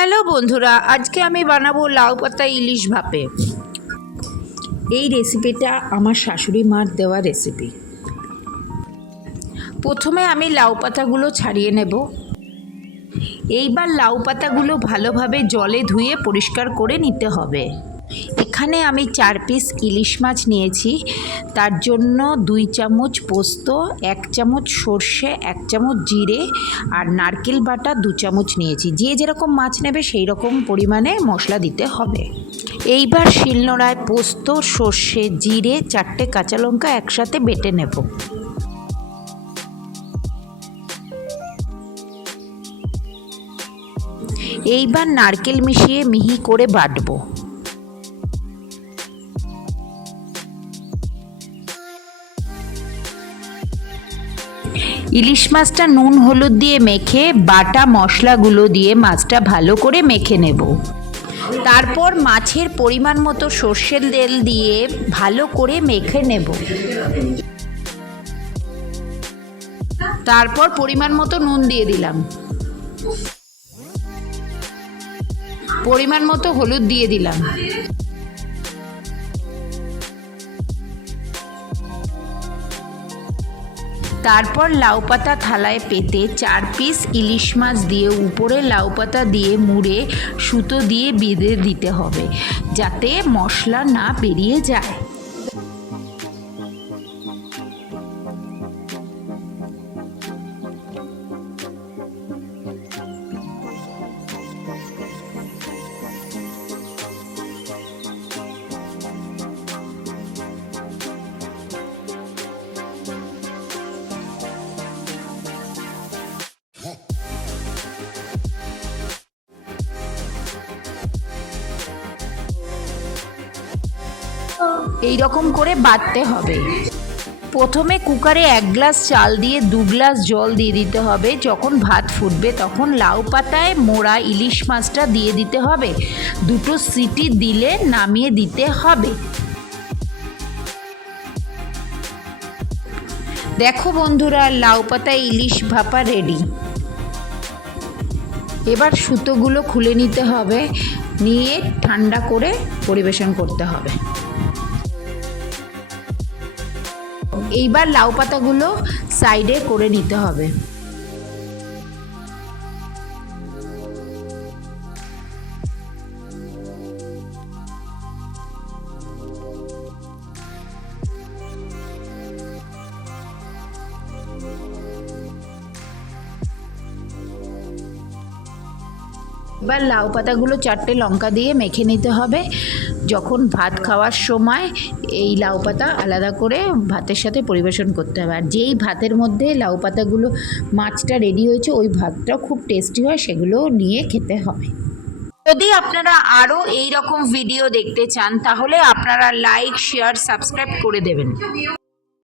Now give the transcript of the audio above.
Hello বন্ধুরা, আজকে আমি বানাবো লাউ পাতা ইলিশ ভাপে। এই রেসিপিটা আমার শাশুড়ি মার দেওয়া রেসিপি। প্রথমে আমি লাউ পাতাগুলো ছাড়িয়ে নেব। এইবার লাউ পাতাগুলো ভালোভাবে জলে ধুয়ে পরিষ্কার করে নিতে হবে। এখানে আমি 4 পিস ইলিশ মাছ নিয়েছি। তার জন্য 2 চামচ পোস্ত, 1 চামচ সর্ষে, 1 চামচ জিরে আর নারকেল বাটা 2 চামচ নিয়েছি। যে যেরকম মাছ নেবে সেই রকম পরিমাণে মশলা দিতে হবে। এইবার শিলনোড়ায় পোস্ত, সর্ষে, জিরে, 4টে কাঁচা লঙ্কা একসাথে বেটে নেব। এইবার নারকেল মিশিয়ে মিহি করে বাটবো। ইলিশ মাছটা নুন হলুদ দিয়ে মেখে বাটা মশলাগুলো দিয়ে মাছটা ভালো করে মেখে নেব। তারপর মাছের পরিমাণ মতো সর্ষের তেল দিয়ে ভালো করে মেখে নেব। তারপর পরিমাণ মতো নুন দিয়ে দিলাম, পরিমাণ মতো হলুদ দিয়ে দিলাম। তারপর লাউ পাতা থালায় পেতে 4 পিস ইলিশ মাছ দিয়ে উপরে লাউ পাতা দিয়ে মুড়ে সুতো দিয়ে বেঁধে দিতে হবে, যাতে মশলা না বেরিয়ে যায়। এই রকম করে বাটতে হবে। প্রথমে কুকারে 1 গ্লাস চাল দিয়ে 2 গ্লাস জল দিয়ে দিতে হবে। যখন ভাত ফুটবে তখন লাউ পাতায় মোড়া ইলিশ মাছটা দিয়ে দিতে হবে। 2টো সিটি দিলে নামিয়ে দিতে হবে। দেখো বন্ধুরা, লাউ পাতা ইলিশ ভাপা রেডি। এবার সুতোগুলো খুলে নিতে হবে, নিয়ে ঠান্ডা করে পরিবেশন করতে হবে। এইবার লাউ পাতাগুলো সাইডে করে নিতে হবে। এবার লাউ পাতাগুলো 4টে লঙ্কা দিয়ে মেখে নিতে হবে। যখন ভাত খাওয়ার সময় এই লাউ পাতা আলাদা করে ভাতের সাথে পরিবেশন করতে হবে। আর যেই ভাতের মধ্যে লাউ পাতাগুলো মাছটা রেডি হয়েছে ওই ভাতটাও খুব টেস্টি হয়, সেগুলো নিয়ে খেতে হবে। যদি আপনারা আরও এই রকম ভিডিও দেখতে চান তাহলে আপনারা লাইক, শেয়ার, সাবস্ক্রাইব করে দেবেন।